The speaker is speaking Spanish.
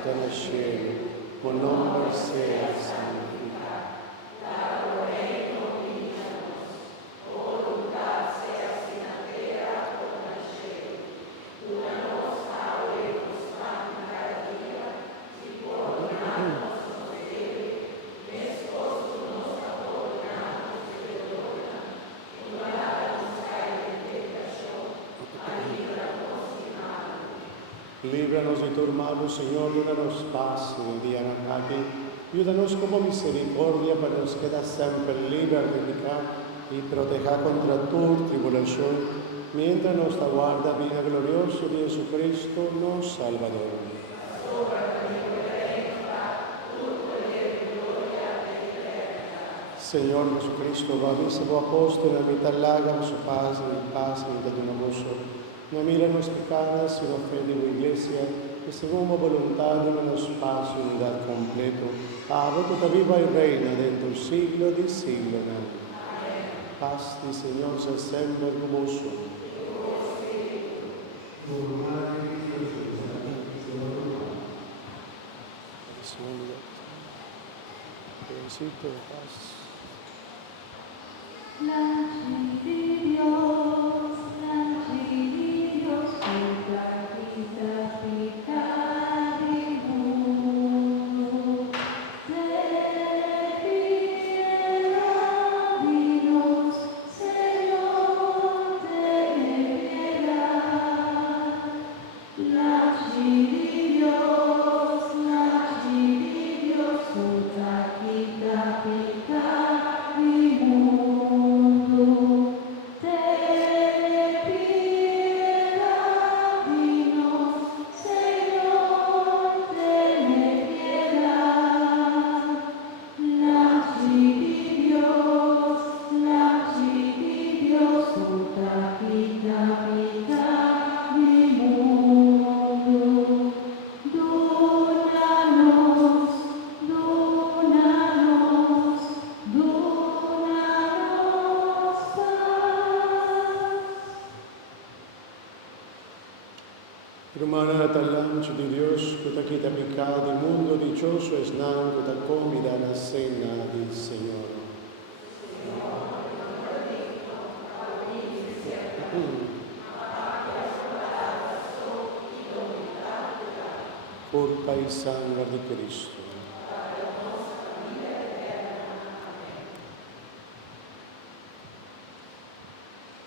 está en el cielo, por nombre sea santificado. Líbranos de tu mal, Señor, y danos paz en el día natal. Ayúdanos como misericordia para nos quedar siempre libres de pecar y proteger contra tu tribulación, mientras nos aguarda vida gloriosa de Jesucristo, nuestro Salvador. Señor Jesucristo, vos apóstol, a mitad larga su paz en de una gozo. No mira nuestros pecados, sino fe de la Iglesia, que según la voluntad de nos paz y unidad completo, ahora que viva y reina dentro del siglo de siglo. Paz del Señor sea siempre con vosotros. Besito de paz. Hermana talante de Dios, que te quita pecado del mundo, dichoso es nada que te comida la cena del Señor. Por y sangre de Cristo.